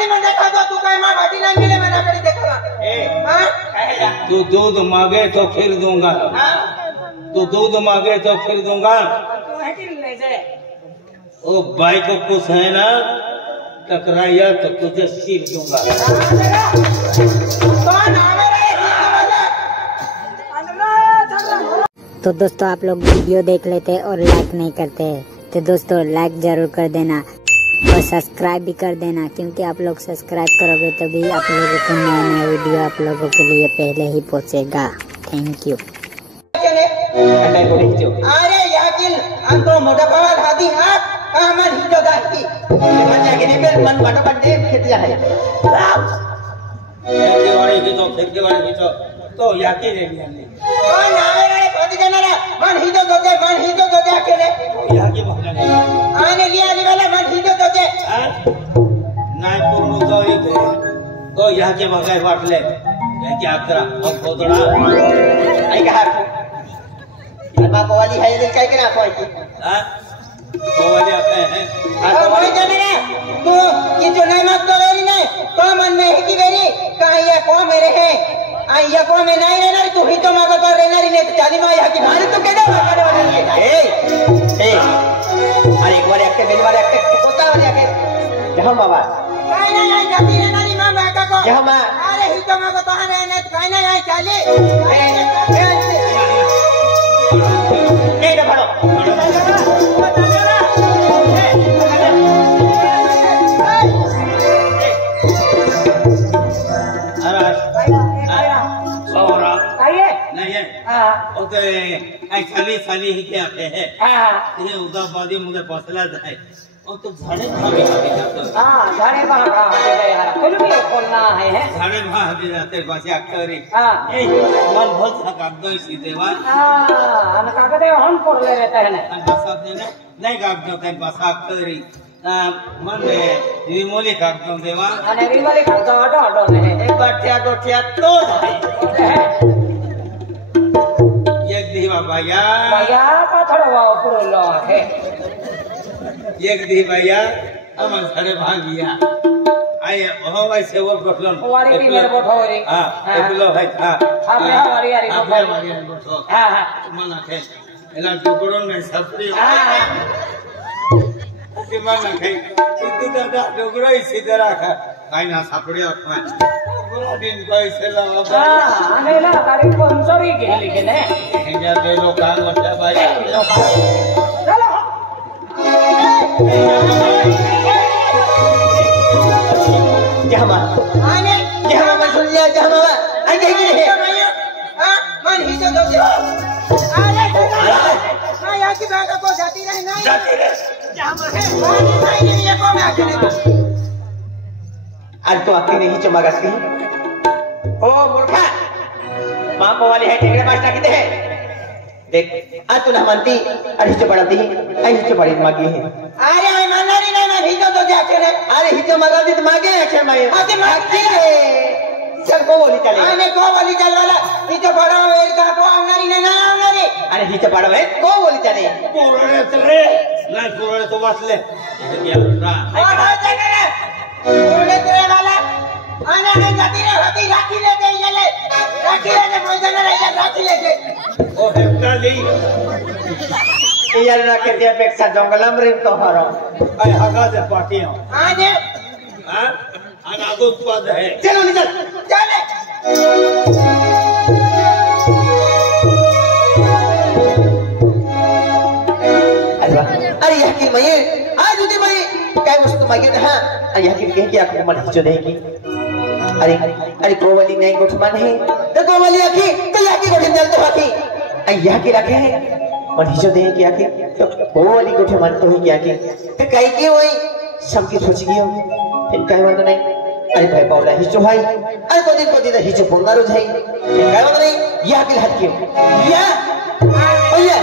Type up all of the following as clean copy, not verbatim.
कड़ी में देखा तू काय मां भाटी ना मिले मैंने कड़ी देखा हां कहेगा तू दूध मांगे तो फिर दूंगा हां तू दूध मांगे तो फिर दूंगा तू है कि ले से ओ भाई को कुछ है ना टकराया तो तुझे सिर दूंगा कौन आवे रे तो दोस्तों आप लोग वीडियो देख लेते और लाइक नहीं करते तो दोस्तों लाइक जरूर कर देना और सब्सक्राइब भी कर देना, क्योंकि आप लोग सब्सक्राइब करोगे तभी आप लोगों को नया नया वीडियो आप लोगों के लिए पहले ही पहुंचेगा। Thank you. अरे याकिन अंतो मोटा पावा खाती हां कामन ही तो दाती मन जाके ने मन फटाफट दे खेतला है के वाली की तो फिर के वाली की तो याकी रे हमने कौन आवे रे पति जनरा मन ही तो दे अकेले याकी भगना नहीं आने लिया वाला मन ही तो दे नाही पूर्ण तो एक तो याकी भगाय वाटले याकी अकरा और खोदड़ा आई का बाप वाली है ले काय करा कोई की हां तो वाले आते हैं ओ भाई जनरा तू ये जो नहीं मत तो वेरी नहीं तो मन में है कि वेरी काया को मेरे है आइया को में नहीं रहना तू ही तो मांगो तो रहना रे ने चाली मां यहां की भारी तो केदा मांगने वाली है ए अरे एक बार एकटे बेल बार एकटे कोता वाली आके जहां बाबा काय नहीं आई जाती रहना नी मां बाका को जहां मां अरे ही तो मांगो तो रहना काय नहीं आई चाली ए ना भड़ो ओके आई खाली ही क्या है हां ये उदाबादी मुझे फसला जाए और तो साढ़े भागे जाते हां साढ़े भागे यार कुल भी खोलना है साढ़े भागे जाते बस अक्टरी हां ए मन बहुत थकान दो इसी देवा हां अन कागदे हम कर ले रहते हैं ना बस आप देना नहीं काग दो कहीं बस अक्टरी मन रिमोली काग दो देवा अने रिमोली काग दो ऑटो नहीं एक बार ठिया तो भैया का थोड़ा पुरो है एक दी भैया हम सारे भागिया आए हो वैसे वो गोठलो वारी की मेरे गोठो रे हां एकलो है हां आपने वारी गोठो हां हां मना के एला टुकड़ो में सपरी हां के मना के इतु दादा टुकड़ो इसी तरह का काई ना सपड़ी अपन पूरा दिन कैसे लगा हां आने ना गाड़ी को हमसरी के लेके ने हेंगा दे लो काम होता भाई चलो जहां आने जहां मैं सुन लिया जहां आई देखी रे हां मन ही तो दो अरे हां यहां की बात को जाती रहे नहीं जाती रहे जहां है नहीं ये को मैं आके आज तो आती नहीं चमगाती ओ मूर्खा मां को वाली है टिकरे पास टाकी दे देख आ तू ना मानती अरे हिच पड़ती आई हिच पड़ी मांगी है अरे आई मानरी नहीं मैं हिच तो जाके रे अरे हिच मगा दी मांगे अक्षर मांगे आते मांगती है चल को बोली चले अरे को बोली चल वाला हिच पड़ा वेल का को आंगरी नहीं ना आंगरी अरे हिच पड़ा है को बोली चले पूरे चले ना पूरे तो वाटले क्या रा आ चले रे पूरे तेरे वाला आने में जाती रे होती राखी ले दे ये ले राखी ले मोजन रे राखी ले दे ओ हेक्टा ली यार ना के दिया पेक्षा जंगलम रे तो हरो आई हगा दे पाटियो आने हां अनागो पद है चलो निकल चले अरे यह की मये आज उदी मये काय वस्तू मागे ना अरे यह की कह के आपको मन हिचो देगी अरे कोवली नहीं गोठमान है तो कोवली आखी तो यह की गोठन जल तो आखी अरे यह की रखे है मन हिचो दे के आखी तो कोवली गोठे मन तो ही क्या के तो कई के वही सब की सोच गई होगी फिर काय मतलब नहीं अरे भाई पावला हिचो भाई अरे को दिन हिचो पोंगारो जाई फिर काय मतलब नहीं यह की हाथ क्यों या भैया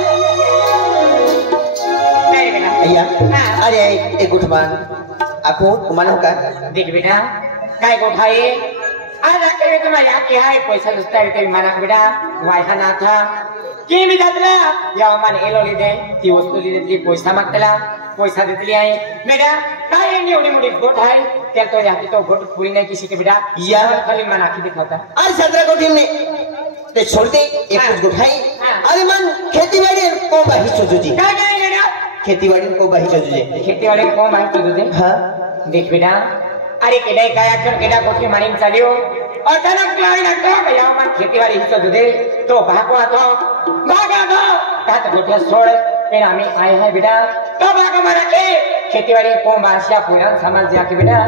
भैया अरे एक गोठमान आखो मानो का देख बेटा काय गोठाए आज आके तुम्हारे आके हाय पैसा दुस्ता के माना बेटा वायहा ना था की मी जातला या मन एलो लिदे ती वस्तू लिदे पैसा मागतला पैसा देतली आहे बेटा काय एवढी मोठी गोठाय चल तो जाती तो घोट पूरी नहीं किसी के बेटा या खाली मना के दिखाता अरे सत्रह कोठी में ते छोड़ते एक कुछ गुठाई अरे मन खेती बाड़ी को बाही चोजुजी क्या कहें बेटा खेती बाड़ी को बाही चोजुजी खेती वाले को बाही चोजुजी हाँ देख बेटा अरे केडे काय अक्षर केडा कोठी मारीन चालियो अचानक लाई ना तो भैया मन खेती वाली हिस्सा दे तो भागवा तो तात गोटिया छोड़ फिर आम्ही आए हैं बेटा तो भाग मारा के खेती वाली को मासिया पूरा समाज जाके बेटा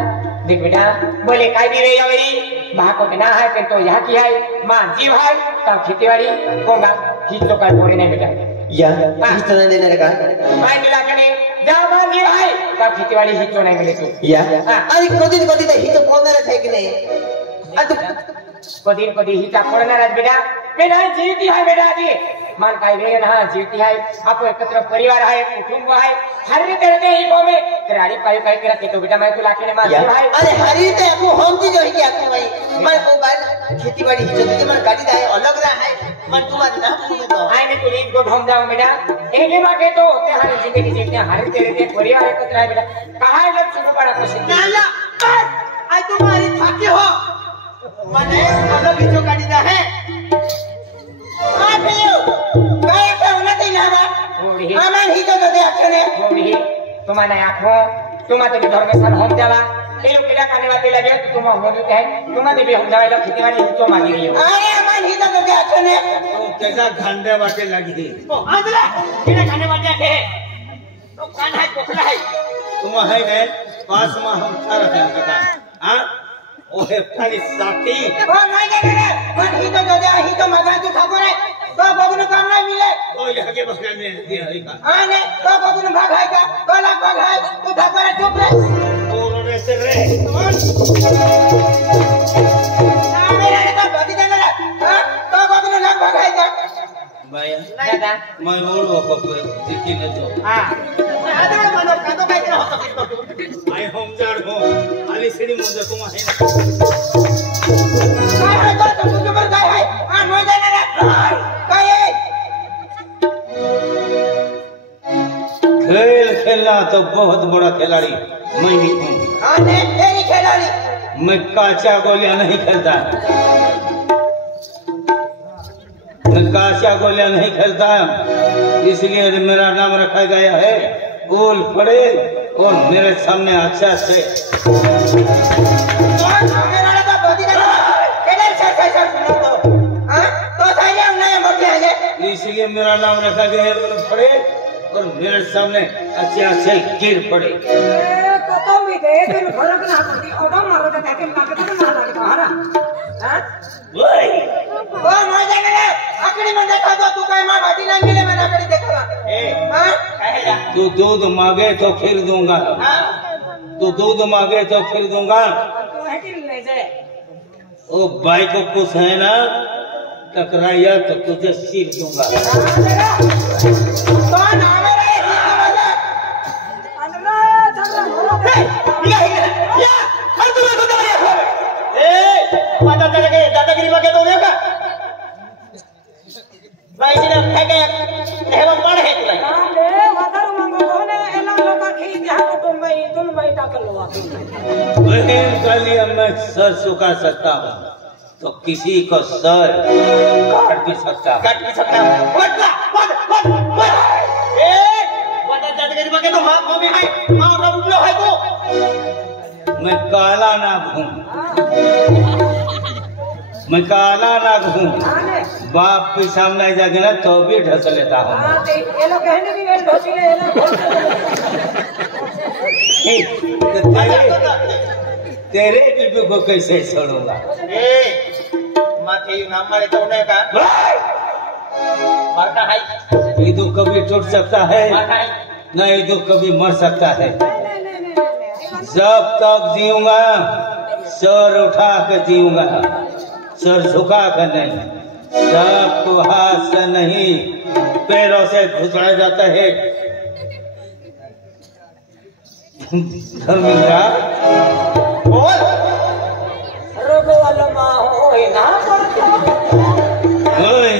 देख बेटा बोले काय भी रे यावरी भाग को ना है फिर तो यहाँ की है मां जीव है तब खेती वाली को मा हिस्सों का पूरे नहीं बेटा या हिस्सा नहीं देने लगा मैं मिला के जा मां जीव है तब खेती वाली हिस्सों नहीं मिले तू या अरे कोदी तो हिस्सा पौना रहा है कि नहीं कधी हिचा पडणारच बेटा बेटा जीवती आहे बेटा आधी मान काय वेळ ना जीवती आहे आपण एकत्र परिवार आहे कुटुंब आहे हर तरह ही को में तरारी पाई काय करते तो बेटा मैं तुला के मां जीव है अरे हरी तो आपको हम की जो है कि आपको भाई मैं को बार खेती बाड़ी हिस्सा दे मैं गाड़ी है अलग रहा है मन तुम्हारे ना तो आए ने तुली को हम जाऊं बेटा एके माके तो ते हर जिंदगी जीते हर तेरे के परिवार एकत्र है बेटा कहां लग शुरू पड़ा कुछ नाला आज तुम्हारी थाकी हो मने अलग जो गाड़ी दा है आ पियो काय का होना दे ना थोड़ी आमान ही तो दे आखने थोड़ी तुम्हारे आंखों तुम्हारे भी घर में सन हम जाला ये लोग किड़ा खाने वाले लगे तो तुम हो गए है तुम्हारे भी हम जावे खेती वाली हिस्सों मांगी रही हो अरे आमान ही तो दे आखने तो कैसा घंटे बाटे लगी ओ आंधला किड़ा खाने वाले है तो कान है कोखला है तुम है ने पास में हम सारा दिन का हां ओहे खाली साथी ओ नहीं मन ही तो ही तो मजा तू ठाकुर है तो बगुन काम नहीं मिले ओ यहाँ के बस में दिया है का हां ने तो बगुन भाग है का कोला भाग है तू ठाकुर है चुप रह और रे से रे ना मेरा ने तो बदी देना हां तो बगुन लग भाग है का भाई दादा मैं रोड को दिखी न तो हां आदर मनो का तो काय हो सकतो आई होम जाड़ हो आली सीढ़ी मुझे तुम है काय है तो तुझे पर काय है हां मोय देना रे काय है खेल खेलना तो बहुत बड़ा खिलाड़ी मैं ही हूँ हां ने तेरी खिलाड़ी मैं काचा गोलियां नहीं खेलता मैं काचा गोलियां नहीं खेलता इसलिए मेरा नाम रखा गया है गोल पड़े और मेरे सामने अच्छा से मेरा ने तो बदी देना केडर से सुनो तो हां तो साइले हम नहीं मोटे है इसलिए मेरा नाम रखा गया है गोल पड़े और मेरे सामने अच्छा से गिर पड़े तो भी दे तेरे घर के ना करती ओदा मारो तो ताके मार के तो मार लगे हां हां ओए ओ मजा करे आकड़ी में देखा तो तू काय मां भाटी नहीं मिले मैंने आकड़ी देखा ए हां कहेगा तू दूध मांगे तो फिर दूंगा हां तू दूध मांगे तो फिर दूंगा तू है कि नहीं से ओ भाई को कुछ है ना टकराया तो तुझे सिर दूंगा कौन आवे रे अंदर चल बोलो या हर तू तो दे ए पता चल गए दादागिरी में के तो का भाई जी ने फेंके रहवा पड़ है तुला काम दे वादर मंगो कोने एला लोग खी जहां तुम भाई टाकल लो बहन का लिए मैं सर झुका सकता हूँ तो किसी को सर काट भी सकता हूँ कट भी सकता हूं वट ए पता चल गई में के तो मां में है मां का बुलो है तो मैं काला ना घूम मैं काला ना घूम बाप के सामने जाके ना तो भी ढस लेता हूँ हां ते ये लोग कहने भी वेल ढोसीले तेरे बिल्कुल को कैसे छोड़ूंगा ए माथे नाम मारे तो ने का मारता है ये तो कभी टूट सकता है नहीं तो कभी मर सकता है जब तक जीऊंगा सर उठा कर जीऊंगा सर झुका कर नहीं सबको हाथ से नहीं पैरों से घुसड़ा जाता है धर्मेंद्र बोल रोगो वाला मां होए ना पड़तो ओए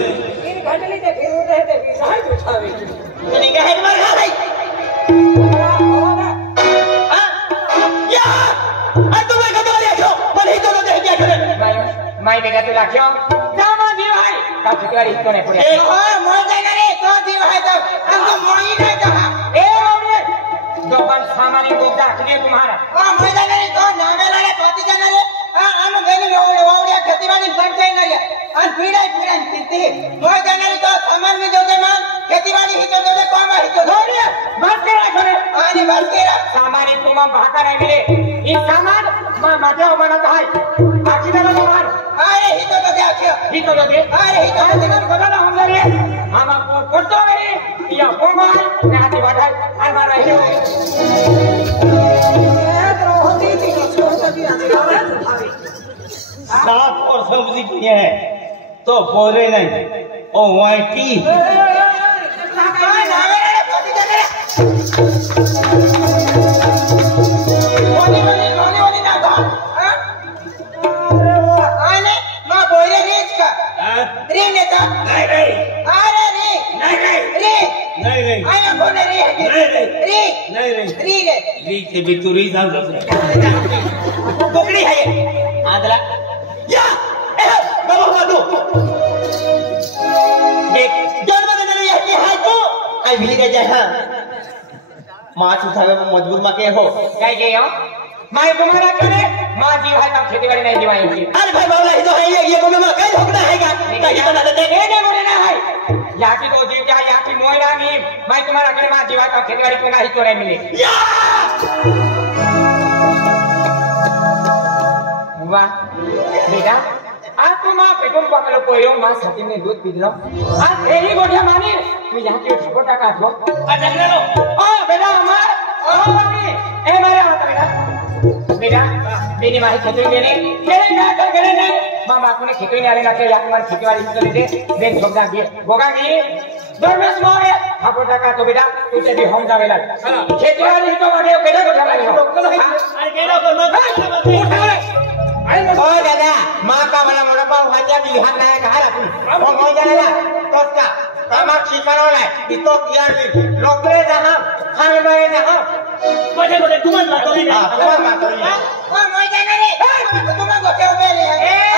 इन घटली ते फिर रहते भी सहाय उठावे तनी के हेड मार भाई या माई बेटा तुला क्यों जामा जीव है का खेतीवाड़ी तो नहीं पड़े हां मोई जाएगा रे तो जीव है तो हमको मोई नहीं कहा ए बाबू दुकान सामान को जाके तुम्हारा हां मोई जाएगा रे तो नामे लाले पति जाना रे हां हम बेनी वावड़िया खेतीवाड़ी सब जाए ना रे और पीड़ा तित्ती मोई जाएगा रे तो सामान में जो मान खेतीवाड़ी ही तो दे कौन ही तो छोड़िए बस के रखो रे आने बस के रख सामान तुम भागा नहीं मिले ये सामान मां माटे बनाता है आखिर में मार अरे ही तो क्या क्या ही तो दे अरे ही तो दे बता ना हम रे हम आपको फोटो में या मोबाइल में हाथी बैठा और मार रहे हो ये तो होती थी छोटा भी आने साग और सब्जी की है तो बोले नहीं ओ वाइटी से भी तू रीत हम पकड़ी है ये आंधला या बाबा बाबू देख जन्म देने ये की है तो आई भी रे जहां माछ उठावे में मजबूर मा के हो काय के हो मैं तुम्हारा करे मां जी है तब खेतीबाड़ी नहीं दिवाई थी अरे भाई बाबा ये तो है ये को में कई ठोकना हैगा कहीं तो ना दे ये बोले ना है या की तो जीव क्या या की मोइना नहीं मैं तुम्हारा करे मां जीवा तब खेतीबाड़ी को नहीं तो नहीं मिले या वाह बेटा आज तुम आप पेट्रोल पकड़ कोयो मां साथी में दूध पी लो आज यही गोटिया मानी तू यहां के छोटा काट लो आ देख लो ओ बेटा हमार ओ मम्मी ए मेरे हाथ बेटा मेरी माही खेती लेने मेरे क्या कर गए ने मामा को ने खेती नहीं आले ना के या तुम्हारी खेती वाली तो ले दे बेन ठोक दिए गोगा की दरमेश मोए हापोटा का तो बेटा तू से भी हम जावेला खेती वाली तो बड़े बेटा को जावे अरे केला को मत ओ दादा मां का मला मोरा पाव भाजा की हाथ ना कहा ला तू ओ हो जाएगा तो का तमाक शिकारो ला तो यार लोकरे जहां खाने में जहां बड़े बड़े तुम मत करी हां तुम मत करी ओ मोई जाना रे तुम को के उबे रे ए